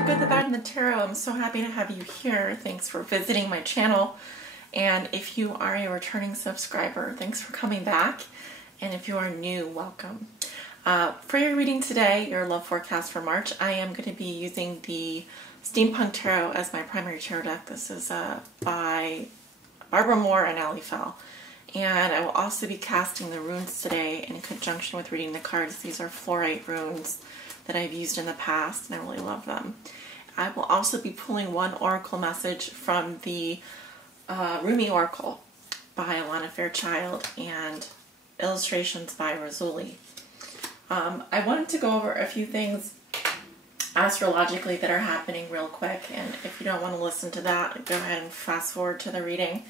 the good, the bad, and the tarot. I'm so happy to have you here. Thanks for visiting my channel. And if you are a returning subscriber, thanks for coming back. And if you are new, welcome. For your reading today, your love forecast for March, I am going to be using the Steampunk Tarot as my primary tarot deck. This is by Barbara Moore and Ali Fell. And I will also be casting the runes today in conjunction with reading the cards. These are fluorite runes that I've used in the past, and I really love them. I will also be pulling one oracle message from the Rumi Oracle by Alana Fairchild and illustrations by Razuli. I wanted to go over a few things astrologically that are happening real quick, and if you don't want to listen to that, go ahead and fast forward to the reading.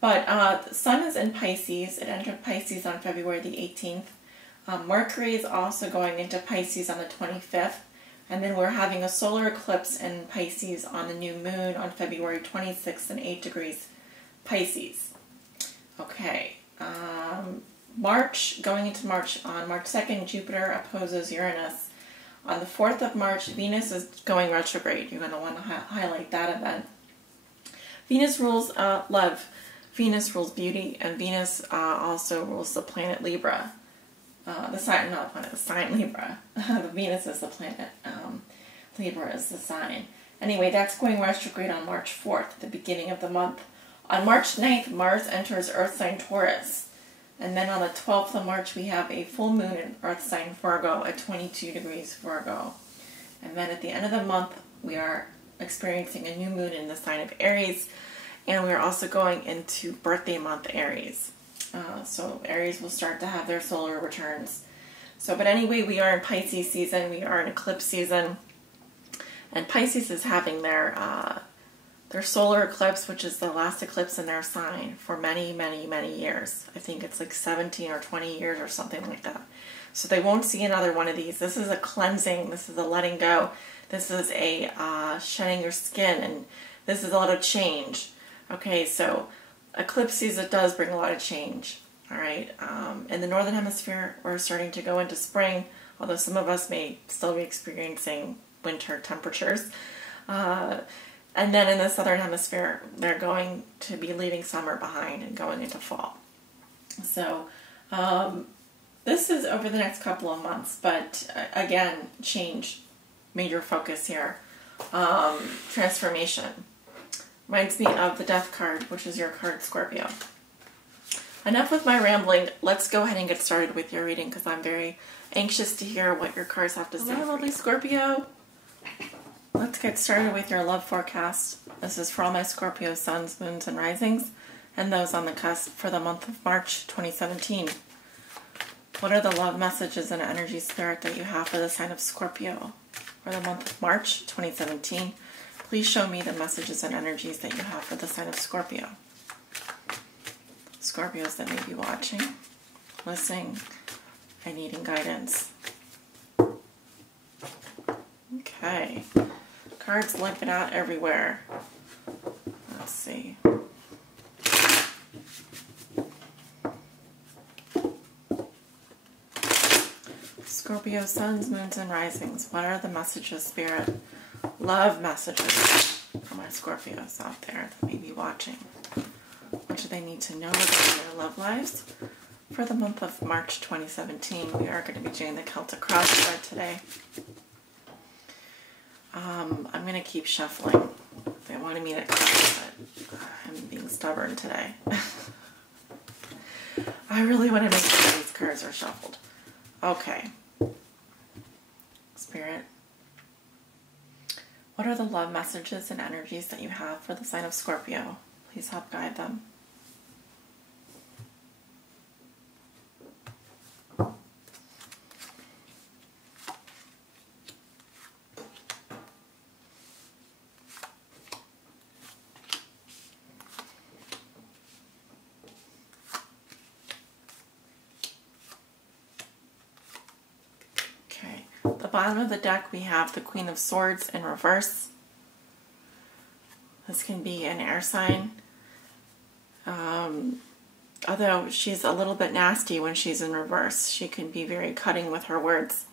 But the Sun is in Pisces. It entered Pisces on February the 18th. Mercury is also going into Pisces on the 25th. And then we're having a solar eclipse in Pisces on the new moon on February 26th and 8 degrees Pisces. Okay. Going into March, on March 2nd, Jupiter opposes Uranus. On the 4th of March, Venus is going retrograde. You're going to want to highlight that event. Venus rules love. Venus rules beauty, and Venus also rules the planet Libra. The sign, not planet, the sign Libra. Venus is the planet. Libra is the sign. Anyway, that's going retrograde on March 4th, the beginning of the month. On March 9th, Mars enters Earth sign Taurus. And then on the 12th of March, we have a full moon in Earth sign Virgo at 22 degrees Virgo. And then at the end of the month, we are experiencing a new moon in the sign of Aries. And we're also going into birthday month Aries. So Aries will start to have their solar returns. But anyway, we are in Pisces season. We are in eclipse season. And Pisces is having their solar eclipse, which is the last eclipse in their sign for many, many, many years. I think it's like 17 or 20 years or something like that. So they won't see another one of these. This is a cleansing. This is a letting go. This is a shedding your skin. And this is a lot of change. Okay, so eclipse season does bring a lot of change, all right? In the Northern Hemisphere, we're starting to go into spring, although some of us may still be experiencing winter temperatures. And then in the Southern Hemisphere, they're going to be leaving summer behind and going into fall. So this is over the next couple of months, but again, change, major focus here. Transformation. Reminds me of the Death card, which is your card, Scorpio. Enough with my rambling. Let's go ahead and get started with your reading because I'm very anxious to hear what your cards have to say. Hello, lovely Scorpio. Let's get started with your love forecast. This is for all my Scorpio suns, moons, and risings, and those on the cusp for the month of March 2017. What are the love messages and energy spirit that you have for the sign of Scorpio for the month of March 2017? Please show me the messages and energies that you have for the sign of Scorpio. Scorpios that may be watching, listening, and needing guidance. Okay. Cards limping out everywhere. Let's see. Scorpio suns, moons, and risings. What are the messages, Spirit? Love messages for my Scorpios out there that may be watching. What do they need to know about their love lives? For the month of March 2017, we are going to be doing the Celtic Cross card today. I'm going to keep shuffling. They wanted me to cut, but I'm being stubborn today. I really want to make sure these cards are shuffled. Okay. Spirit. What are the love messages and energies that you have for the sign of Scorpio? Please help guide them. At the bottom of the deck, we have the Queen of Swords in reverse. This can be an air sign. Although she's a little bit nasty when she's in reverse. She can be very cutting with her words.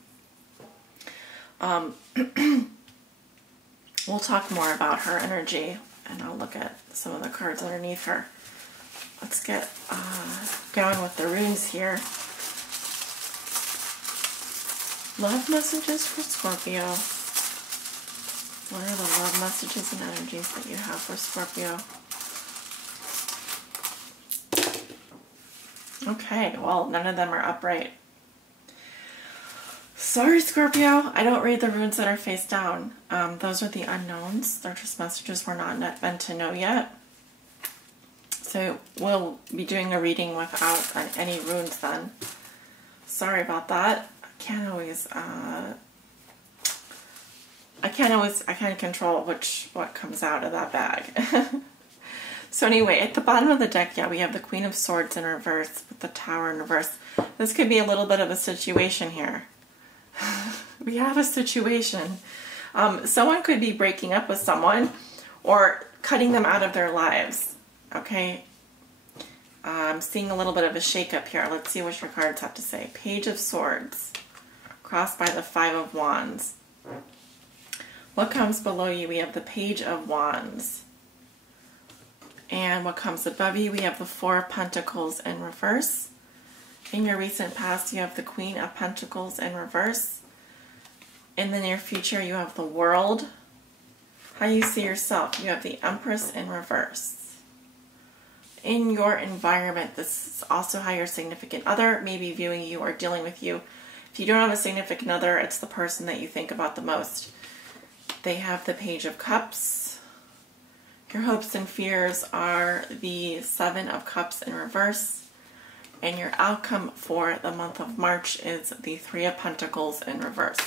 we'll talk more about her energy, and I'll look at some of the cards underneath her. Let's get going with the runes here. Love messages for Scorpio. What are the love messages and energies that you have for Scorpio? Okay, well, none of them are upright. Sorry, Scorpio, I don't read the runes that are face down. Those are the unknowns. They're just messages we're not meant to know yet. So we'll be doing a reading without any runes then. Sorry about that. I can't control what comes out of that bag. So anyway, at the bottom of the deck, yeah, we have the Queen of Swords in reverse with the Tower in reverse. This could be a little bit of a situation here. We have a situation. Someone could be breaking up with someone or cutting them out of their lives. Okay? I'm seeing a little bit of a shakeup here. Let's see what your cards have to say. Page of Swords, crossed by the Five of Wands. What comes below you? We have the Page of Wands. And what comes above you? We have the Four of Pentacles in reverse. In your recent past, you have the Queen of Pentacles in reverse. In the near future, you have the World. How you see yourself? You have the Empress in reverse. In your environment, this is also how your significant other may be viewing you or dealing with you. If you don't have a significant other, it's the person that you think about the most. They have the Page of Cups. Your hopes and fears are the Seven of Cups in reverse. And your outcome for the month of March is the Three of Pentacles in reverse.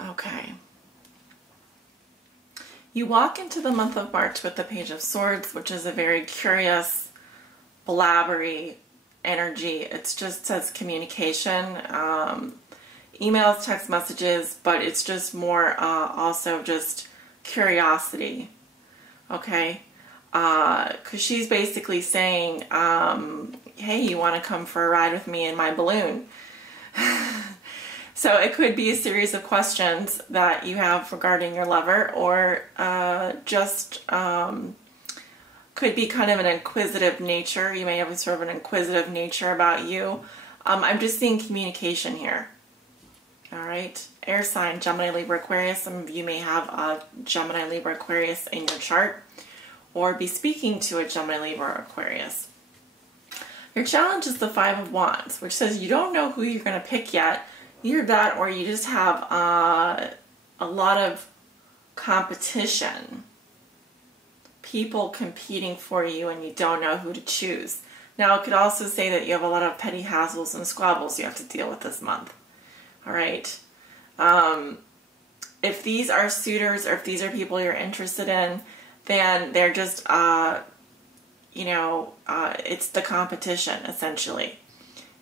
Okay. You walk into the month of March with the Page of Swords, which is a very curious, blabbery energy. It just says communication, emails, text messages, but it's just more also just curiosity. Okay? Because she's basically saying, hey, you want to come for a ride with me in my balloon? So it could be a series of questions that you have regarding your lover, or just could be kind of an inquisitive nature. You may have a sort of an inquisitive nature about you. I'm just seeing communication here. All right. Air sign, Gemini, Libra, Aquarius. Some of you may have a Gemini, Libra, Aquarius in your chart, or be speaking to a Gemini, Libra, or Aquarius. Your challenge is the Five of Wands, which says you don't know who you're going to pick yet. Either that, or you just have a lot of competition. People competing for you and you don't know who to choose. Now, it could also say that you have a lot of petty hassles and squabbles you have to deal with this month. All right. If these are suitors, or if these are people you're interested in, then they're just, it's the competition, essentially.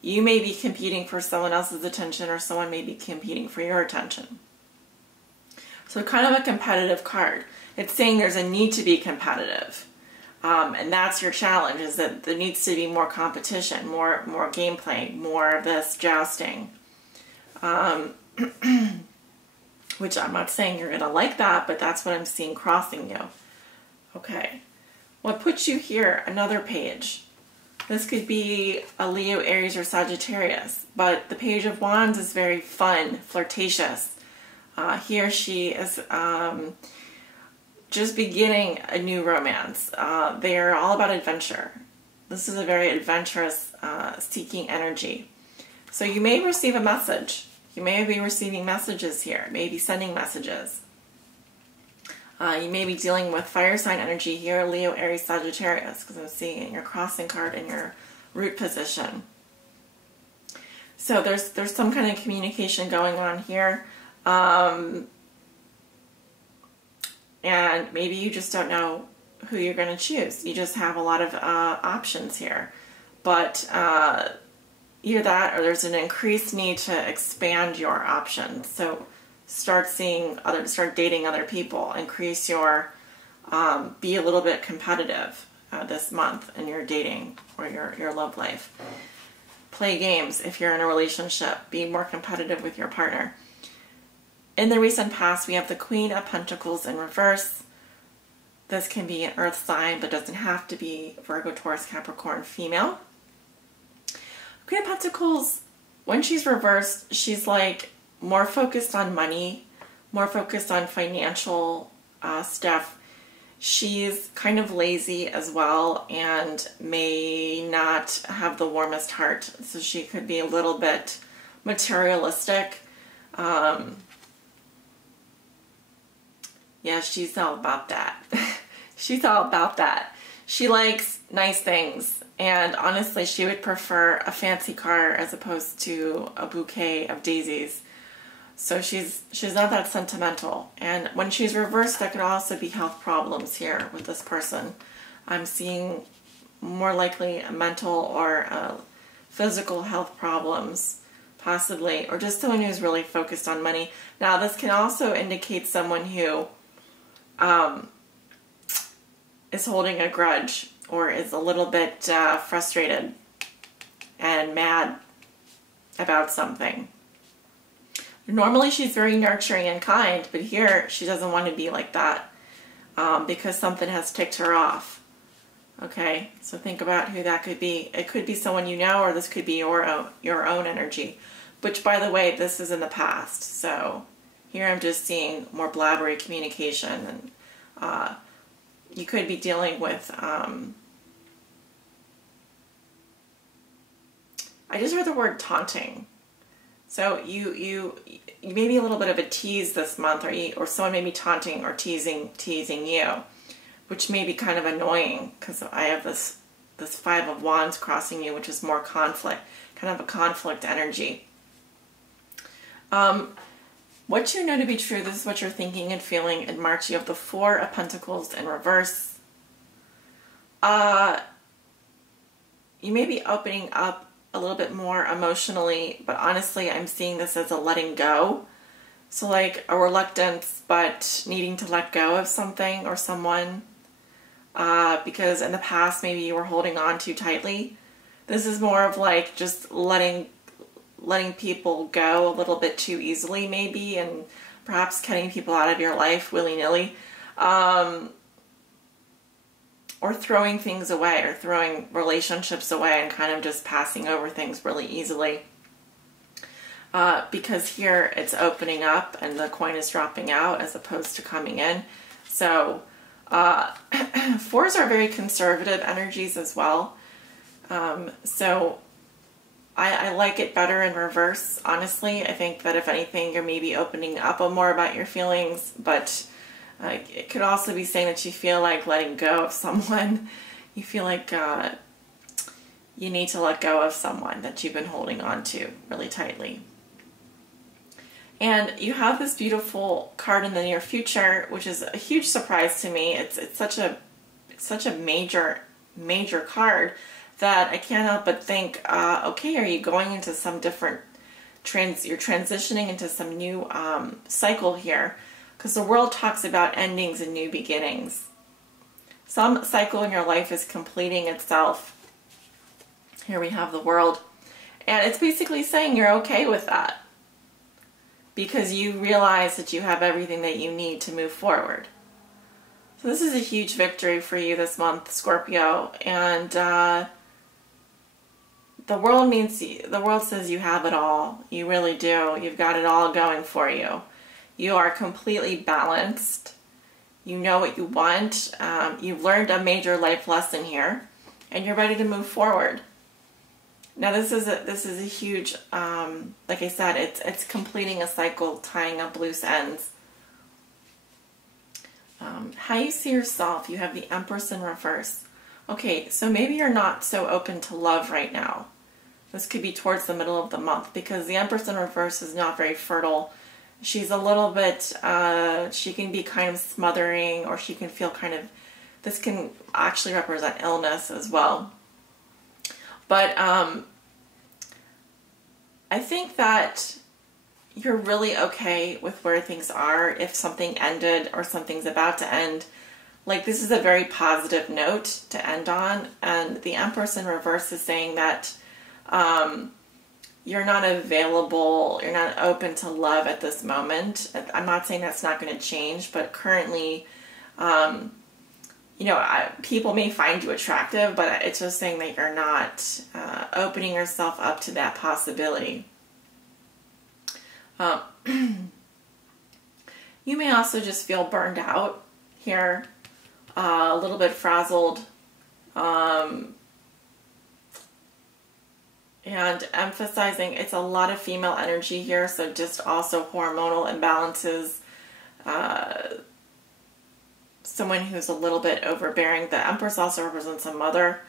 You may be competing for someone else's attention, or someone may be competing for your attention. So kind of a competitive card. It's saying there's a need to be competitive. And that's your challenge, is that there needs to be more competition, more gameplay, more of this jousting. Which I'm not saying you're going to like that, but that's what I'm seeing crossing you. Okay. What puts you here? Another page. This could be a Leo, Aries, or Sagittarius, but the Page of Wands is very fun, flirtatious. He or she is just beginning a new romance. They are all about adventure. This is a very adventurous, seeking energy. So you may receive a message. You may be receiving messages here, maybe sending messages. You may be dealing with fire sign energy here, Leo, Aries, Sagittarius, because I'm seeing it in your crossing card in your root position. So there's some kind of communication going on here. And maybe you just don't know who you're going to choose. You just have a lot of options here. But either that, or there's an increased need to expand your options. So start dating other people, increase your, be a little bit competitive this month in your dating or your love life. Play games if you're in a relationship. Be more competitive with your partner. In the recent past, we have the Queen of Pentacles in reverse. This can be an earth sign, but doesn't have to be Virgo, Taurus, Capricorn, female. Queen of Pentacles, when she's reversed, she's like more focused on money, more focused on financial stuff. She's kind of lazy as well and may not have the warmest heart. So she could be a little bit materialistic. Yeah, she's all about that. She's all about that. She likes nice things. And honestly, she would prefer a fancy car as opposed to a bouquet of daisies. So she's not that sentimental. And when she's reversed, there could also be health problems here with this person. I'm seeing more likely mental or physical health problems, possibly, or just someone who's really focused on money. Now, this can also indicate someone who is holding a grudge or is a little bit frustrated and mad about something. Normally she's very nurturing and kind, but here she doesn't want to be like that because something has ticked her off. Okay, so think about who that could be. It could be someone you know, or this could be your own energy. Which, by the way, this is in the past. So here I'm just seeing more blabbery communication, and you could be dealing with. I just heard the word taunting. So you may be a little bit of a tease this month, or someone may be taunting or teasing you, which may be kind of annoying because I have this Five of Wands crossing you, which is more conflict, kind of a conflict energy. What you know to be true, this is what you're thinking and feeling in March. You have the Four of Pentacles in reverse. You may be opening up a little bit more emotionally, but honestly, I'm seeing this as a letting go. So like a reluctance, but needing to let go of something or someone. Because in the past, maybe you were holding on too tightly. This is more of like just letting people go a little bit too easily, maybe, and perhaps cutting people out of your life willy-nilly. Or throwing things away, or throwing relationships away and kind of just passing over things really easily. Because here it's opening up and the coin is dropping out as opposed to coming in. So fours are very conservative energies as well. So I like it better in reverse, honestly. I think that if anything, you're maybe opening up more about your feelings, but it could also be saying that you feel like letting go of someone. You feel like you need to let go of someone that you've been holding on to really tightly. And you have this beautiful card in the near future, which is a huge surprise to me. It's such a major card that I can't help but think, okay, are you going into some different you're transitioning into some new cycle here? Because the world talks about endings and new beginnings. Some cycle in your life is completing itself. Here we have the World. And it's basically saying you're okay with that. Because you realize that you have everything that you need to move forward. So this is a huge victory for you this month, Scorpio. And the world says you have it all. You really do. You've got it all going for you. You are completely balanced. You know what you want. You've learned a major life lesson here, and you're ready to move forward. Now, this is a huge, like I said, it's completing a cycle, tying up loose ends. How you see yourself, you have the Empress in reverse. Okay, so maybe you're not so open to love right now. This could be towards the middle of the month because the Empress in reverse is not very fertile. She's a little bit, she can be kind of smothering, or she can feel kind of, this can actually represent illness as well. But I think that you're really okay with where things are if something ended or something's about to end. Like, this is a very positive note to end on, and the Empress in reverse is saying that you're not available, you're not open to love at this moment. I'm not saying that's not going to change, but currently, you know, people may find you attractive, but it's just saying that you're not opening yourself up to that possibility. You may also just feel burned out here, a little bit frazzled, and emphasizing it's a lot of female energy here, so just also hormonal imbalances, someone who's a little bit overbearing. The Empress also represents a mother,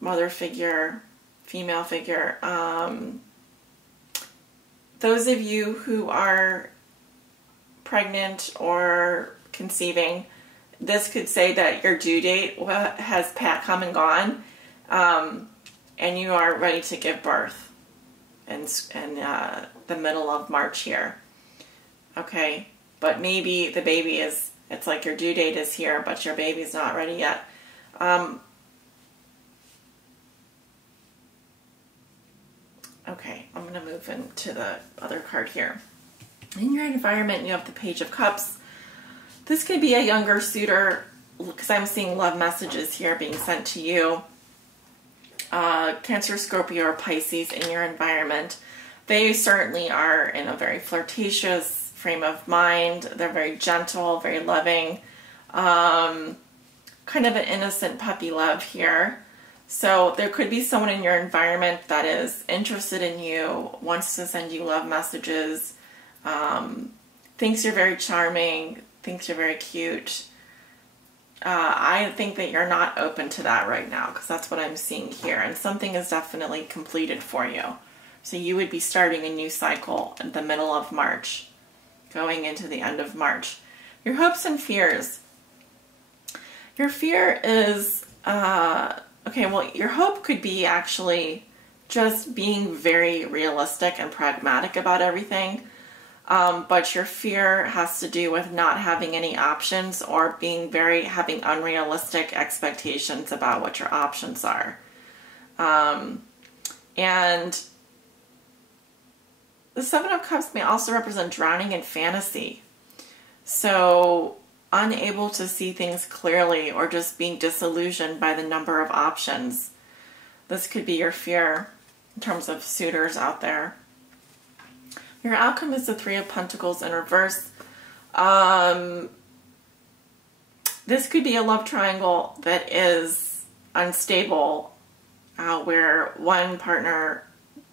mother figure, female figure. Those of you who are pregnant or conceiving, this could say that your due date has come and gone, and you are ready to give birth in the middle of March here. Okay, but maybe the baby is, it's like your due date is here, but your baby's not ready yet. Okay, I'm going to move into the other card here. In your environment, you have the Page of Cups. This could be a younger suitor, because I'm seeing love messages here being sent to you. Cancer, Scorpio, or Pisces in your environment. They certainly are in a very flirtatious frame of mind. They're very gentle, very loving. Kind of an innocent puppy love here. So there could be someone in your environment that is interested in you, wants to send you love messages, thinks you're very charming, thinks you're very cute. I think that you're not open to that right now, because that's what I'm seeing here. And something is definitely completed for you. So you would be starting a new cycle in the middle of March, going into the end of March. Your hopes and fears. Your fear is, okay, well, your hope could be actually just being very realistic and pragmatic about everything. But your fear has to do with not having any options, or having unrealistic expectations about what your options are. And the Seven of Cups may also represent drowning in fantasy. So unable to see things clearly, or just being disillusioned by the number of options. This could be your fear in terms of suitors out there. Your outcome is the Three of Pentacles in reverse. This could be a love triangle that is unstable, where one partner,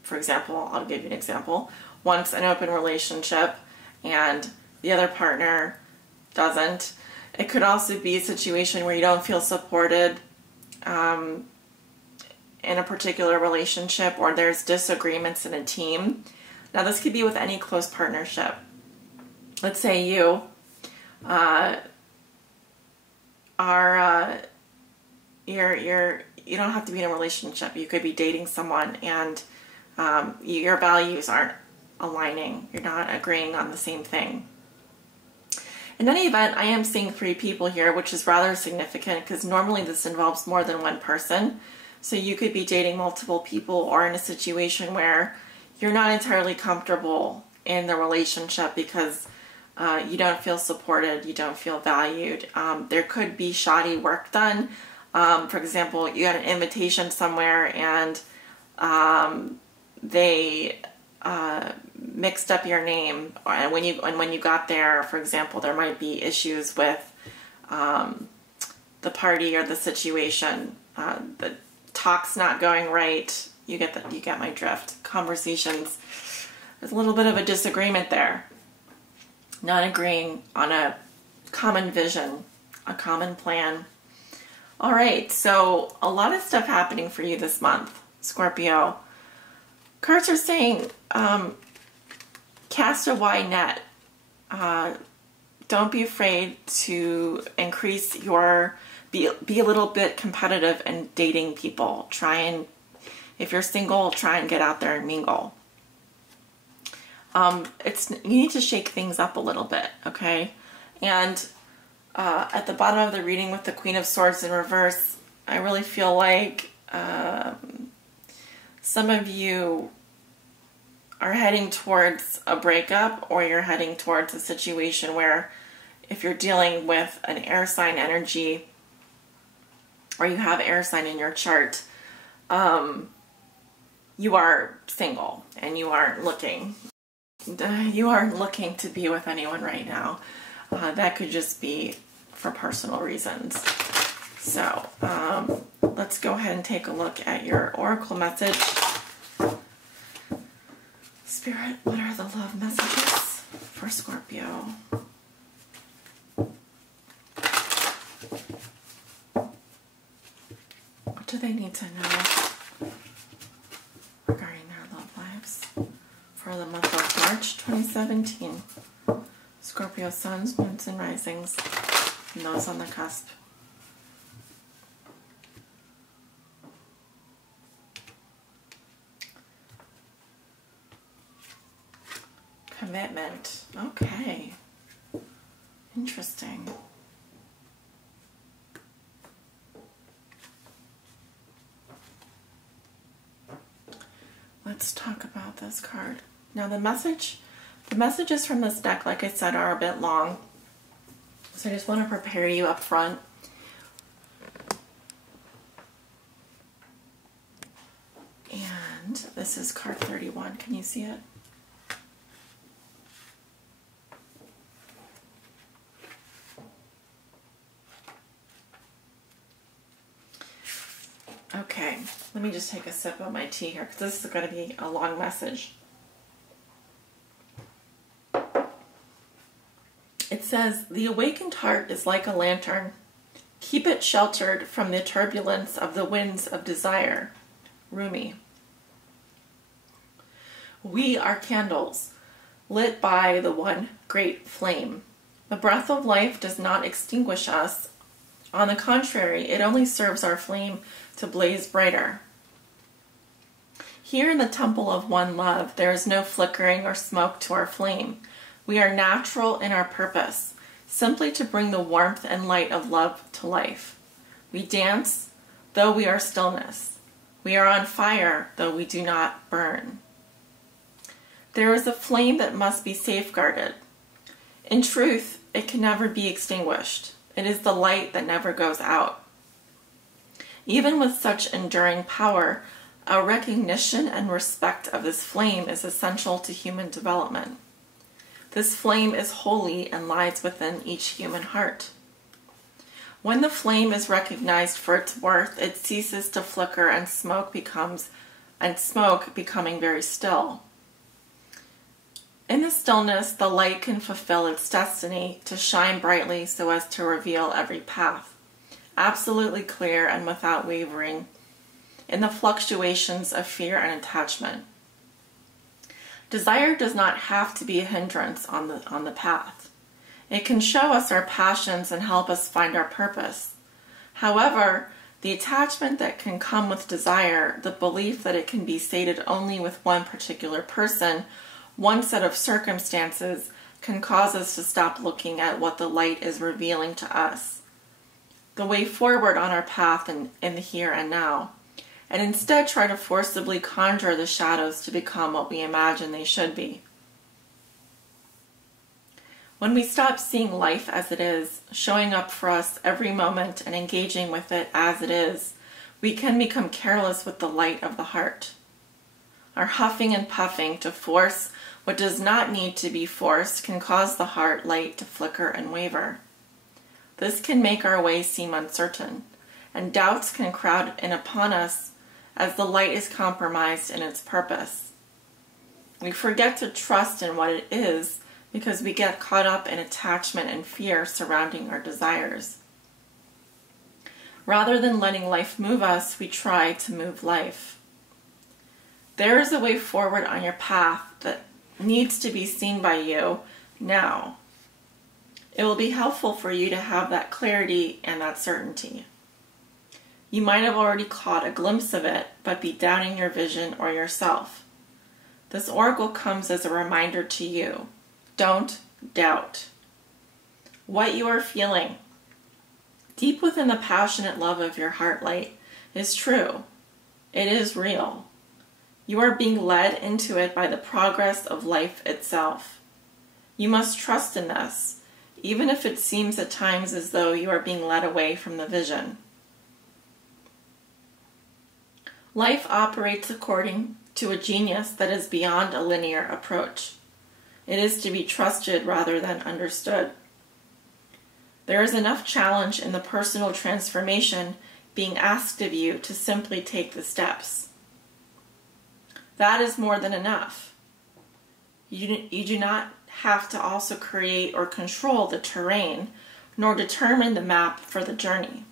for example, I'll give you an example, wants an open relationship and the other partner doesn't. It could also be a situation where you don't feel supported in a particular relationship, or there's disagreements in a team. Now, this could be with any close partnership. Let's say you you don't have to be in a relationship. You could be dating someone, and your values aren't aligning. You're not agreeing on the same thing. In any event, I am seeing 3 people here, which is rather significant, because normally this involves more than one person. So you could be dating multiple people, or in a situation where you're not entirely comfortable in the relationship because you don't feel supported, you don't feel valued. There could be shoddy work done. For example, you got an invitation somewhere and they mixed up your name, and when you got there, for example, there might be issues with the party or the situation. The talk's not going right. You get my drift. Conversations, there's a little bit of a disagreement there. Not agreeing on a common vision, a common plan. All right, so a lot of stuff happening for you this month, Scorpio. Cards are saying cast a wide net. Don't be afraid to increase be a little bit competitive in dating people. If you're single, try and get out there and mingle. You need to shake things up a little bit, okay? And at the bottom of the reading with the Queen of Swords in reverse, I really feel like Some of you are heading towards a breakup, or you're heading towards a situation where if you're dealing with an air sign energy, or you have air sign in your chart, you are single and you aren't looking to be with anyone right now. That could just be for personal reasons. So let's go ahead and take a look at your oracle message. Spirit, what are the love messages for Scorpio? What do they need to know regarding their love lives for the month of March 2017? Scorpio suns, moons, and risings, and those on the cusp. Commitment. Okay. Interesting. Let's talk about this card. Now the messages from this deck, like I said, are a bit long. So I just want to prepare you up front. And this is card 31. Can you see it? Okay, let me just take a sip of my tea here, because this is going to be a long message. It says, the awakened heart is like a lantern. Keep it sheltered from the turbulence of the winds of desire. Rumi. We are candles, lit by the one great flame. The breath of life does not extinguish us. On the contrary, it only serves our flame to blaze brighter. Here in the temple of one love, there is no flickering or smoke to our flame. We are natural in our purpose, simply to bring the warmth and light of love to life. We dance, though we are stillness. We are on fire, though we do not burn. There is a flame that must be safeguarded. In truth, it can never be extinguished. It is the light that never goes out. Even with such enduring power, our recognition and respect of this flame is essential to human development. This flame is holy and lies within each human heart. When the flame is recognized for its worth, it ceases to flicker and smoke becoming very still. In the stillness, the light can fulfill its destiny to shine brightly so as to reveal every path, absolutely clear and without wavering in the fluctuations of fear and attachment. Desire does not have to be a hindrance on the path. It can show us our passions and help us find our purpose. However, the attachment that can come with desire, the belief that it can be sated only with one particular person, one set of circumstances, can cause us to stop looking at what the light is revealing to us, the way forward on our path in the here and now, and instead try to forcibly conjure the shadows to become what we imagine they should be. When we stop seeing life as it is, showing up for us every moment and engaging with it as it is, we can become careless with the light of the heart. Our huffing and puffing to force what does not need to be forced can cause the heart light to flicker and waver. This can make our way seem uncertain, and doubts can crowd in upon us as the light is compromised in its purpose. We forget to trust in what it is because we get caught up in attachment and fear surrounding our desires. Rather than letting life move us, we try to move life. There is a way forward on your path that needs to be seen by you now. It will be helpful for you to have that clarity and that certainty. You might have already caught a glimpse of it, but be doubting your vision or yourself. This oracle comes as a reminder to you. Don't doubt. What you are feeling, deep within the passionate love of your heart light, is true. It is real. You are being led into it by the progress of life itself. You must trust in this, even if it seems at times as though you are being led away from the vision. Life operates according to a genius that is beyond a linear approach. It is to be trusted rather than understood. There is enough challenge in the personal transformation being asked of you to simply take the steps. That is more than enough. You do not have to also create or control the terrain, nor determine the map for the journey.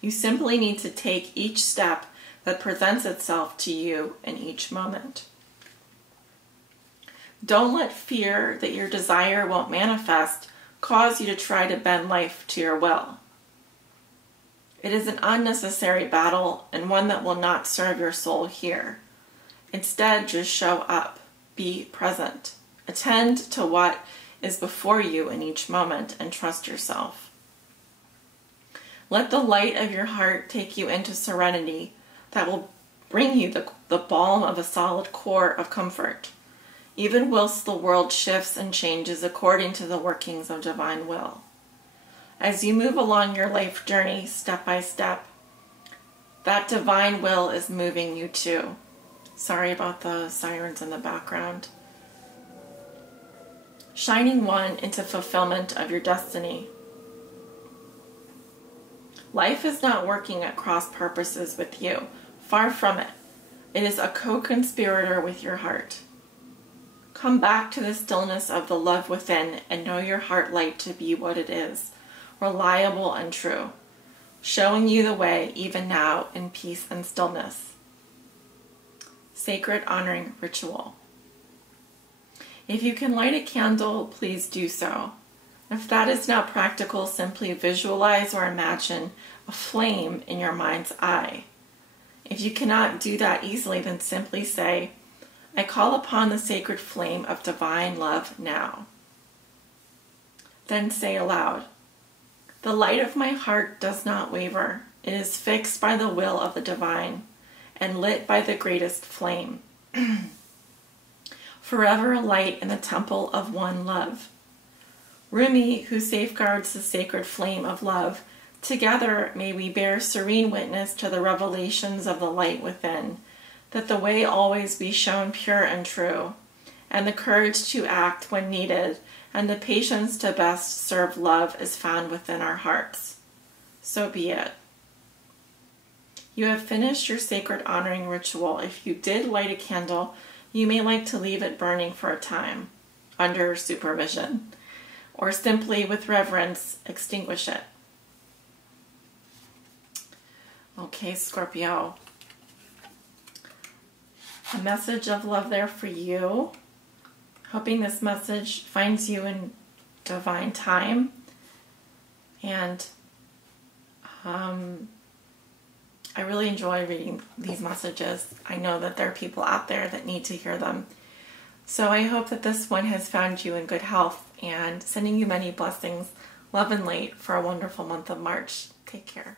You simply need to take each step that presents itself to you in each moment. Don't let fear that your desire won't manifest cause you to try to bend life to your will. It is an unnecessary battle and one that will not serve your soul here. Instead, just show up, be present, attend to what is before you in each moment, and trust yourself. Let the light of your heart take you into serenity that will bring you the balm of a solid core of comfort, even whilst the world shifts and changes according to the workings of divine will. As you move along your life journey step by step, that divine will is moving you too. Sorry about the sirens in the background. Shining one into fulfillment of your destiny. Life is not working at cross purposes with you. Far from it. It is a co-conspirator with your heart. Come back to the stillness of the love within and know your heart light to be what it is, reliable and true, showing you the way even now in peace and stillness. Sacred honoring ritual. If you can light a candle, please do so. If that is not practical, simply visualize or imagine a flame in your mind's eye. If you cannot do that easily, then simply say, I call upon the sacred flame of divine love now. Then say aloud, the light of my heart does not waver. It is fixed by the will of the divine and lit by the greatest flame. Forever a light in the temple of one love. Rumi, who safeguards the sacred flame of love, together may we bear serene witness to the revelations of the light within, that the way always be shown pure and true, and the courage to act when needed, and the patience to best serve love is found within our hearts. So be it. You have finished your sacred honoring ritual. If you did light a candle, you may like to leave it burning for a time, under supervision, or simply with reverence extinguish it. Okay, Scorpio. A message of love there for you. Hoping this message finds you in divine time. And I really enjoy reading these messages. I know that there are people out there that need to hear them. So I hope that this one has found you in good health, and sending you many blessings, love and light for a wonderful month of March. Take care.